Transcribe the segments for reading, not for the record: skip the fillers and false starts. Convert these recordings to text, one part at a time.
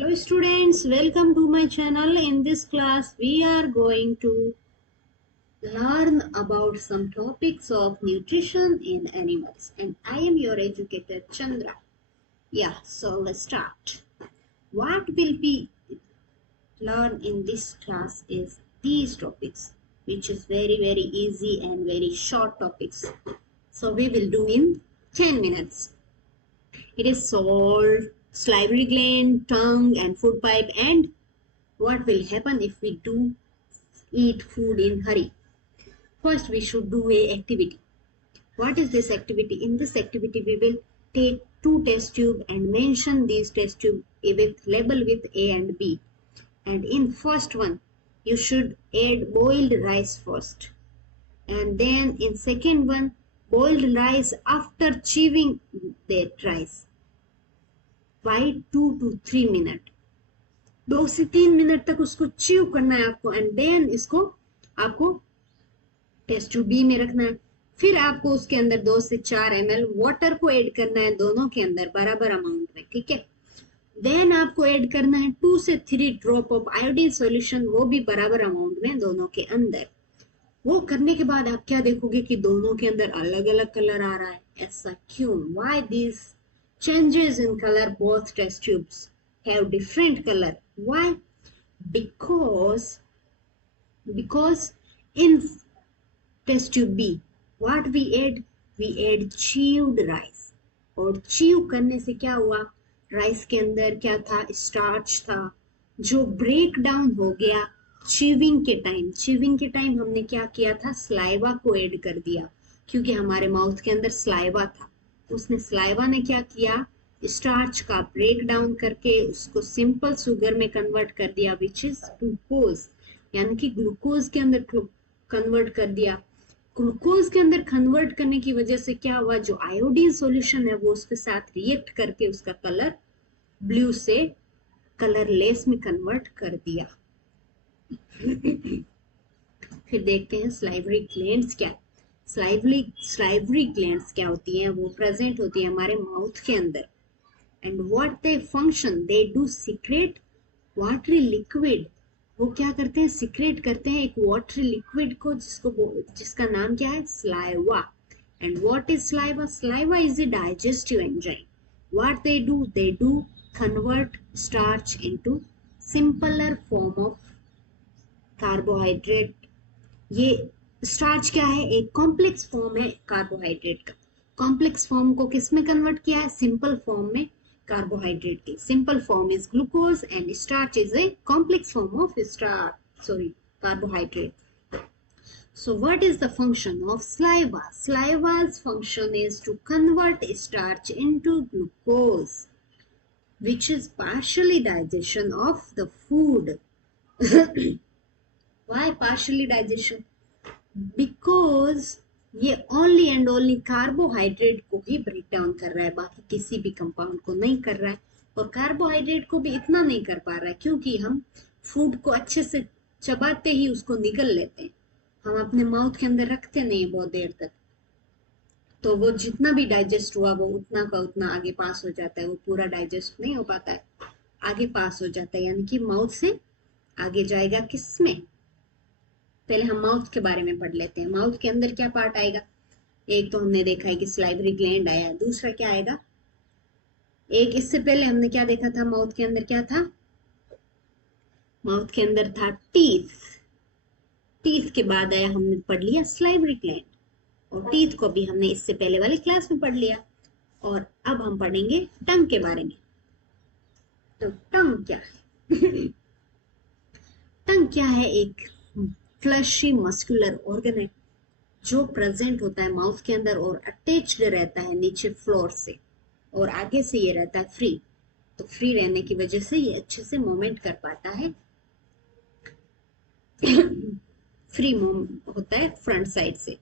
Hello students, welcome to my channel. In this class we are going to learn about some topics of nutrition in animals, and I am your educator Chandra. So let's start. What will be learn in this class is these topics, which is very easy and very short topics. So we will do in 10 minutes. It is salt, salivary gland, tongue and food pipe, and what will happen if we do eat food in hurry. First we should do a activity. What is this activity? In this activity we will take two test tube and mention these test tube with label with A and B, and in first one you should add boiled rice first, and then in second one boiled rice after chewing that rice by 2 to 3 minutes. 2 से 3 minute तक उसको chew करना है आपको, and then इसको आपको test tube B में रखना है. फिर आपको उसके अंदर 2 से 4 ml वाटर को ऐड करना है, दोनों के अंदर बराबर अमाउंट में, ठीक है. देन आपको ऐड करना है 2 से 3 ड्रॉप ऑफ आयोडीन सॉल्यूशन, वो भी बराबर अमाउंट में दोनों के अंदर. वो करने के बाद आप क्या देखोगे कि दोनों के अंदर अलग अलग कलर आ रहा है. ऐसा क्यों? Why this changes in color? Both test tubes have different color. Why? Because in test tube B what we add chewed rice, और chew करने से क्या हुआ, राइस के अंदर क्या था, स्टार्च था, जो ब्रेक डाउन हो गया च्यूइंग के टाइम हमने क्या किया था, स्लाइवा को ऐड कर दिया, क्योंकि हमारे माउथ के अंदर स्लाइवा था. उसने स्लाइवा ने क्या किया, स्टार्च का ब्रेक डाउन करके उसको सिंपल शुगर में कन्वर्ट कर दिया, विच इज ग्लूकोज, यानी कि ग्लूकोज के अंदर कन्वर्ट कर दिया. ग्लूकोज के अंदर कन्वर्ट करने की वजह से क्या हुआ, जो आयोडीन सॉल्यूशन है वो उसके साथ रिएक्ट करके उसका कलर ब्लू से कलरलेस में कन्वर्ट कर दिया. फिर देखते हैं स्लाइवरी ग्लैंड्स क्या. स्लाइवरी ग्लैंड्स क्या होती हैं, वो प्रेजेंट होती है हमारे माउथ के अंदर, and what they function, they do secret watery liquid. वो क्या करते हैं, सीक्रेट करते हैं एक वाटरी लिक्विड को, जिसका नाम क्या है, saliva. And what is saliva? Saliva is a digestive enzyme. What they do convert starch into simpler form of carbohydrate. ये स्टार्च क्या है, एक कॉम्प्लेक्स फॉर्म है कार्बोहाइड्रेट का. कॉम्प्लेक्स फॉर्म को किस में कन्वर्ट किया है, सिंपल फॉर्म में, कार्बोहाइड्रेट की. Simple form is glucose and starch is a complex form of carbohydrate. So what is the function of saliva? Saliva's function is to convert starch into glucose, which is partially digestion of the food. Why partially digestion? Because ये only and only carbohydrate को ही break down कर रहा है, बाकी किसी भी compound को नहीं कर रहा है. और कार्बोहाइड्रेट को भी इतना नहीं कर पा रहा है क्योंकि हम फूड को अच्छे से चबाते ही उसको निगल लेते हैं, हम अपने माउथ के अंदर रखते नहीं बहुत देर तक, तो वो जितना भी डाइजेस्ट हुआ वो उतना का उतना आगे पास हो जाता है. वो पूरा डाइजेस्ट नहीं हो पाता है, आगे पास हो जाता है, यानी कि माउथ से आगे जाएगा किस में. पहले हम माउथ के बारे में पढ़ लेते हैं. माउथ के अंदर क्या पार्ट आएगा, एक तो हमने देखा है कि स्लाइवरी ग्लैंड आया, दूसरा क्या आएगा, एक इससे पहले हमने क्या देखा था, माउथ के अंदर क्या था, माउथ के अंदर था टीथ. टीथ के बाद आया, हमने पढ़ लिया स्लाइवरी ग्लैंड, और टीथ को भी हमने इससे पहले वाले क्लास में पढ़ लिया. और अब हम पढ़ेंगे टंग के बारे में. तो टंग क्या है? टंग क्या है, एक फ्लशी मस्कुलर ऑर्गन है जो प्रेजेंट होता है माउथ के अंदर और अटैच्ड रहता है नीचे फ्लोर से, और आगे से ये रहता है फ्री. तो फ्री रहने की वजह से ये अच्छे से मूवमेंट कर पाता है. फ्री होता है फ्रंट साइड से,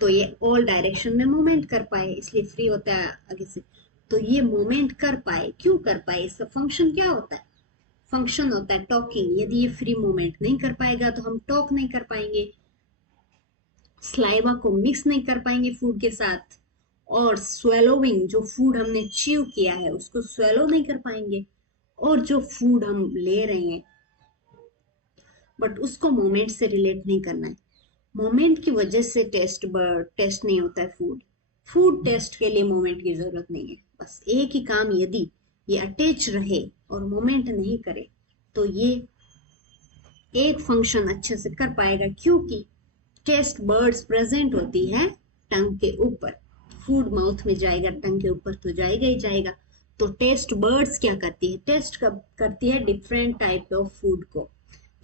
तो ये ऑल डायरेक्शन में मूवमेंट कर पाए, इसलिए फ्री होता है आगे से. तो ये मूवमेंट कर पाए, क्यों कर पाए, इसका फंक्शन क्या होता है, फंक्शन होता है टॉकिंग. यदि ये फ्री मूवमेंट नहीं कर पाएगा तो हम टॉक नहीं कर पाएंगे, स्लाइवा को मिक्स नहीं कर पाएंगे फूड के साथ, और स्वेलोइंग, जो फूड हमने च्यू किया है उसको स्वेलो नहीं कर पाएंगे. और जो फूड हम ले रहे हैं, बट उसको मोमेंट से रिलेट नहीं करना है। मोमेंट की वजह से टेस्ट नहीं होता है फूड। फूड टेस्ट के लिए मोमेंट की जरूरत नहीं है। बस एक ही काम, यदि ये अटैच रहे और मोमेंट नहीं करे तो ये एक फंक्शन अच्छे से कर पाएगा, क्योंकि टेस्ट बर्ड्स प्रेजेंट होती है टंग के ऊपर। फूड माउथ में जाएगा, टंग के ऊपर तो जाएगा ही जाएगा। तो टेस्ट बर्ड्स क्या करती है, टेस्ट करती है डिफरेंट टाइप ऑफ फूड को।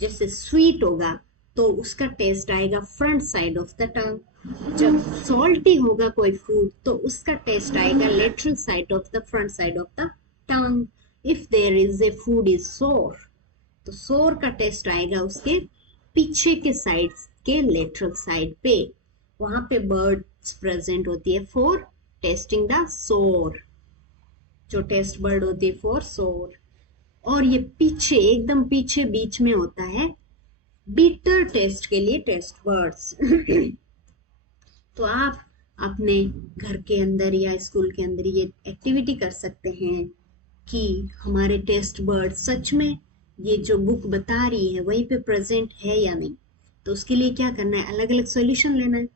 जैसे स्वीट होगा तो उसका टेस्ट आएगा front side of the tongue. जब सॉल्टी होगा कोई फूड तो उसका टेस्ट आएगा lateral side of the front side of the tongue. If there is a food is sour, तो सोर का टेस्ट आएगा उसके पीछे के साइड के लेटरल साइड पे। वहां पे बर्ड्स प्रेजेंट होती है फॉर टेस्टिंग द सोर, जो टेस्ट बर्ड होती है फॉर सोर। और ये पीछे, एकदम पीछे बीच में होता है बीटर टेस्ट के लिए टेस्ट बर्ड्स। तो आप अपने घर के अंदर या स्कूल के अंदर ये एक्टिविटी कर सकते हैं कि हमारे टेस्ट बर्ड सच में ये जो बुक बता रही है वहीं पे प्रेजेंट है या नहीं। तो उसके लिए क्या करना है, अलग अलग सॉल्यूशन लेना है।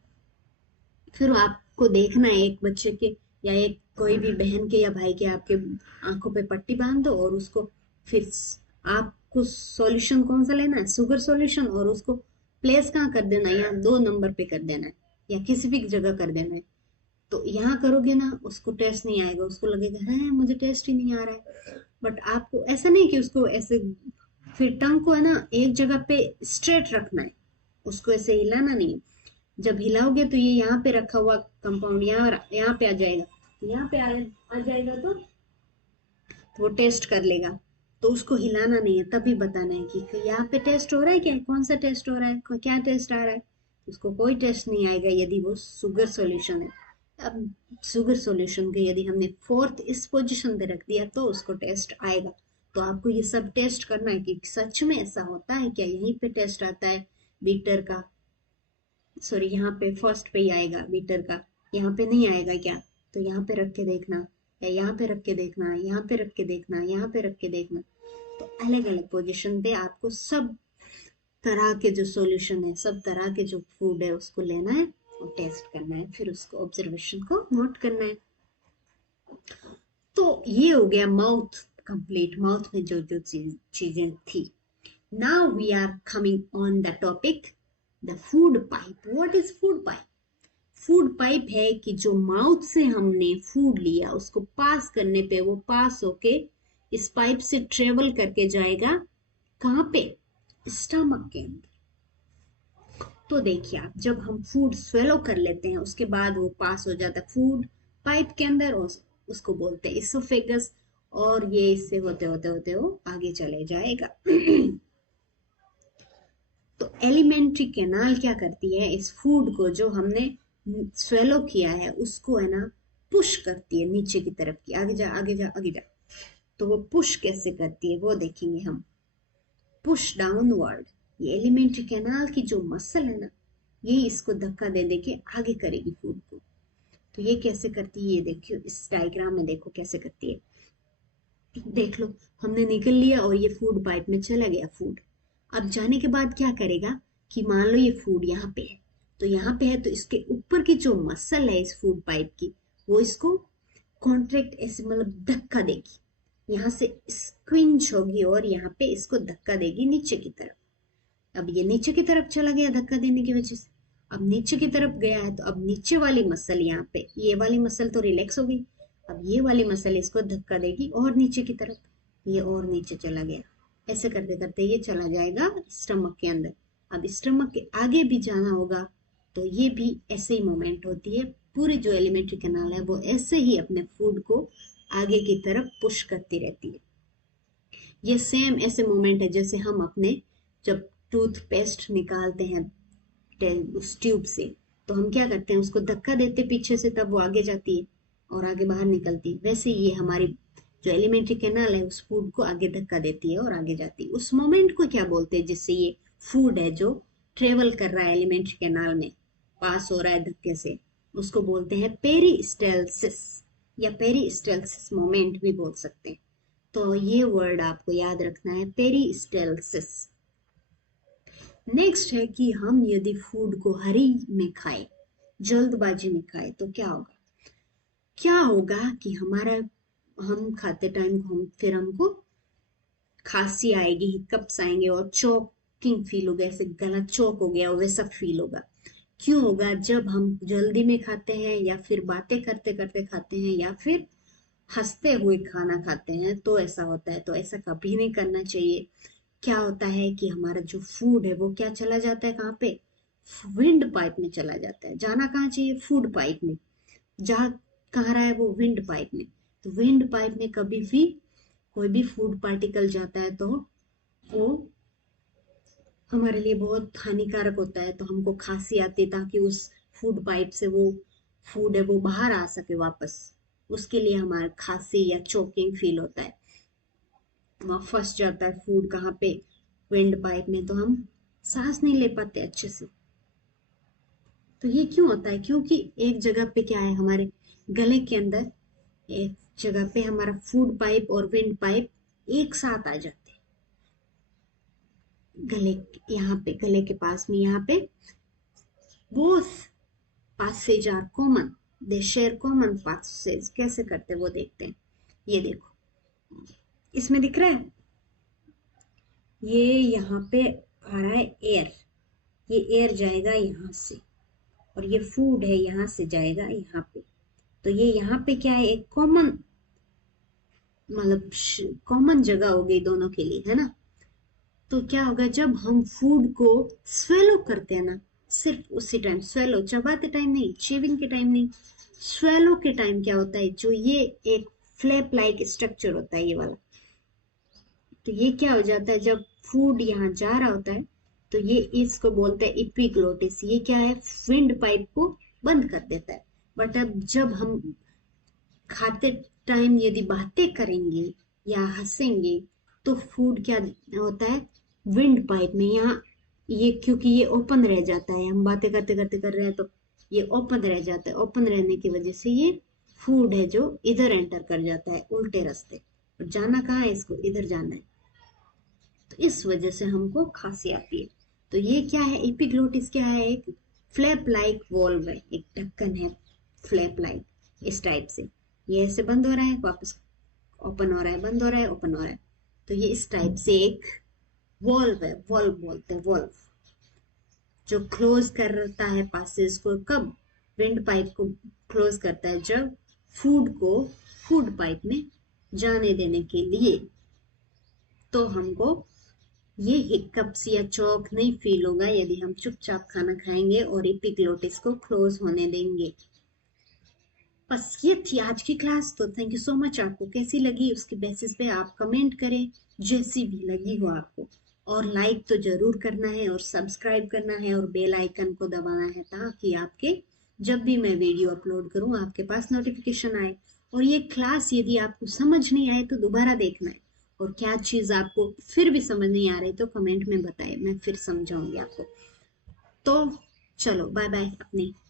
फिर आपको देखना है एक बच्चे के या एक कोई भी बहन के या भाई के आपके आंखों पे पट्टी बांध दो, और उसको फिर आपको सॉल्यूशन कौन सा लेना है, शुगर सॉल्यूशन, और उसको प्लेस कहाँ कर देना है, यहाँ 2 नंबर पे कर देना है या किसी भी जगह कर देना है। तो यहाँ करोगे ना, उसको टेस्ट नहीं आएगा, उसको लगेगा है मुझे टेस्ट ही नहीं आ रहा है। बट आपको ऐसा नहीं कि उसको ऐसे, फिर टंग को है ना एक जगह पे स्ट्रेट रखना है, उसको ऐसे हिलाना नहीं। जब हिलाओगे तो ये यहाँ पे रखा हुआ कंपाउंड यहाँ पे आ जाएगा, यहाँ पे आ जाएगा तो वो टेस्ट कर लेगा। तो उसको हिलाना नहीं है, तभी बताना है कि यहाँ पे टेस्ट हो रहा है क्या, कौन सा टेस्ट हो रहा है, क्या टेस्ट आ रहा है। उसको कोई टेस्ट नहीं आएगा यदि वो शुगर सॉल्यूशन है। अब शुगर सॉल्यूशन को यदि हमने फोर्थ इस पोजीशन पे रख दिया तो उसको टेस्ट आएगा। तो आपको ये सब टेस्ट करना है कि सच में ऐसा होता है क्या। यहीं पे टेस्ट आता है बीटर का, सॉरी यहाँ पे फर्स्ट पे ही आएगा बीटर का, यहाँ पे नहीं आएगा क्या। तो यहाँ पे रख के देखना, या यहाँ पे रख के देखना, यहाँ पे रख के देखना, यहाँ पे रख के देखना। तो अलग अलग पोजीशन पे आपको सब तरह के जो सॉल्यूशन है, सब तरह के जो फूड है उसको लेना है और टेस्ट करना है, फिर उसको ऑब्जर्वेशन को नोट करना है। तो ये हो गया माउथ कंप्लीट, माउथ में जो जो चीजें थी। Now we are coming on the topic the food pipe. What is food pipe? Food pipe है कि जो माउथ से हमने फूड लिया उसको पास करने पे वो पास होके इस पाइप से ट्रेवल करके जाएगा कहाँ पे, स्टमक के अंदर। तो देखिए आप, जब हम फूड स्वेलो कर लेते हैं उसके बाद वो पास हो जाता है फूड पाइप के अंदर, और उसको बोलते हैं इसोफेगस। और ये इससे होते होते होते हो आगे चले जाएगा। तो एलिमेंट्री कैनाल क्या करती है, इस फूड को जो हमने स्वेलो किया है उसको है ना पुश करती है नीचे की तरफ की, आगे जा आगे जा आगे जा। तो वो पुश कैसे करती है वो देखेंगे हम। पुश डाउनवर्ड, ये एलिमेंट्री कैनाल की जो मसल है ना, ये इसको धक्का दे दे के आगे करेगी फूड को। तो ये कैसे करती है, ये देखियो इस डायग्राम में देखो कैसे करती है। देख लो, हमने निकल लिया और ये फूड पाइप में चला गया फूड। अब जाने के बाद क्या करेगा कि मान लो ये फूड यहाँ पे है, तो यहाँ पे है तो इसके ऊपर की जो मसल है इस फूड पाइप की, वो इसको कॉन्ट्रैक्ट ऐसे मतलब धक्का देगी, यहाँ से स्क्विंच होगी और यहाँ पे इसको धक्का देगी नीचे की तरफ। अब ये नीचे की तरफ चला गया धक्का देने की वजह से, अब नीचे की तरफ गया है तो अब नीचे वाली मसल यहाँ पे, ये वाली मसल तो रिलैक्स हो गई, अब ये वाली मसल इसको धक्का देगी और नीचे की तरफ, ये और नीचे चला गया। ऐसे करते करते ये चला जाएगा स्टमक के अंदर। अब स्टमक के आगे भी जाना होगा तो ये भी ऐसे ही मूवमेंट होती है। पूरी जो एलिमेंट्री कैनाल है वो ऐसे ही अपने फूड को आगे की तरफ पुश करती रहती है। ये सेम ऐसे मूवमेंट है जैसे हम अपने जब टूथपेस्ट निकालते हैं उस ट्यूब से, तो हम क्या करते हैं उसको धक्का देते पीछे से, तब वो आगे जाती है और आगे बाहर निकलती है। वैसे ये हमारी जो एलिमेंट्री कैनाल है उस फूड को आगे धक्का देती है और आगे जाती है। उस मोमेंट को क्या बोलते हैं जिससे ये फूड है जो ट्रेवल कर रहा है एलिमेंट्री कैनाल में, पास हो रहा है धक्के से, उसको बोलते हैं पेरिस्टालसिस या पेरिस्टालसिस मोमेंट भी बोल सकते हैं। तो ये वर्ड आपको याद रखना है, पेरिस्टेल्सिस। नेक्स्ट है कि हम यदि फूड को हरी में खाएं, जल्दबाजी में खाएं, तो क्या होगा? क्या होगा कि हमारा, हम खाते टाइम फिर हमको खांसी आएगी, हिकअप्स आएंगे और चोकिंग फील होगा, ऐसे गला चोक हो गया वैसा फील होगा। क्यों होगा? जब हम जल्दी में खाते हैं या फिर बातें करते करते खाते हैं या फिर हंसते हुए खाना खाते हैं तो ऐसा होता है। तो ऐसा कभी नहीं करना चाहिए। क्या होता है कि हमारा जो फूड है वो क्या चला जाता है, कहाँ पे? विंड पाइप में चला जाता है। जाना कहाँ चाहिए? फूड पाइप में। जहाँ कहाँ रहा है वो? विंड पाइप में। तो विंड पाइप में कभी भी कोई भी फूड पार्टिकल जाता है तो वो हमारे लिए बहुत हानिकारक होता है। तो हमको खांसी आती है, ताकि उस फूड पाइप से वो फूड है वो बाहर आ सके वापस, उसके लिए हमारा खांसी या चोकिंग फील होता है। वहां फंस जाता है फूड, कहाँ पे? विंड पाइप में। तो हम सांस नहीं ले पाते अच्छे से। तो ये क्यों होता है? क्योंकि एक जगह पे क्या है, हमारे गले के अंदर एक जगह पे हमारा फूड पाइप और विंड पाइप एक साथ आ जाते हैं। गले, यहाँ पे गले के पास में, यहाँ पे both passages are common, they share common passages. कैसे करते वो देखते हैं। ये देखो, इसमें दिख रहा है, ये यहाँ पे आ रहा है एयर, ये एयर जाएगा यहाँ से और ये फूड है यहाँ से जाएगा यहाँ पे। तो ये यहाँ पे क्या है, एक कॉमन, मतलब कॉमन जगह हो गई दोनों के लिए, है ना। तो क्या होगा, जब हम फूड को स्वेलो करते हैं ना, सिर्फ उसी टाइम स्वेलो, चबाते टाइम नहीं, चेविंग के टाइम नहीं, स्वेलो के टाइम क्या होता है, जो ये एक फ्लैप लाइक स्ट्रक्चर होता है ये वाला, तो ये क्या हो जाता है, जब फूड यहाँ जा रहा होता है तो ये इसको बोलते हैं इपिग्लोटिस। ये क्या है, विंड पाइप को बंद कर देता है। बट अब जब हम खाते टाइम यदि बातें करेंगे या हंसेंगे तो फूड क्या होता है, विंड पाइप में यहाँ, ये क्योंकि ये ओपन रह जाता है, हम बातें करते करते कर रहे हैं तो ये ओपन रह जाता है। ओपन रहने की वजह से ये फूड है जो इधर एंटर कर जाता है उल्टे रास्ते, और जाना कहाँ है, इसको इधर जाना है। तो इस वजह से हमको खांसी आती है। तो ये क्या है, एपिग्लोटिस क्या है, एक फ्लैप लाइक वॉल्व है, एक ढक्कन है फ्लैप लाइक, इस टाइप से। ये ऐसे बंद हो रहा है, वापस ओपन हो रहा है, बंद हो रहा है, ओपन हो रहा है। तो ये इस टाइप से एक वॉल्व है, वॉल्व बोलते हैं, वॉल्व, जो क्लोज करता है पासेस को। कब? विंड पाइप को क्लोज करता है जब फूड को फूड पाइप में जाने देने के लिए। तो हमको ये हिकअप्स या चौक नहीं फील होगा यदि हम चुपचाप खाना खाएंगे और एपिग्लोटिस को क्लोज होने देंगे। बस ये थी आज की क्लास। तो थैंक यू सो मच। आपको कैसी लगी उसके बेसिस पे आप कमेंट करें, जैसी भी लगी हो आपको। और लाइक तो जरूर करना है और सब्सक्राइब करना है और बेल आइकन को दबाना है, ताकि आपके जब भी मैं वीडियो अपलोड करूं आपके पास नोटिफिकेशन आए। और ये क्लास यदि आपको समझ नहीं आए तो दोबारा देखना है, और क्या चीज आपको फिर भी समझ नहीं आ रही तो कमेंट में बताएं, मैं फिर समझाऊंगी आपको। तो चलो बाय बाय अपने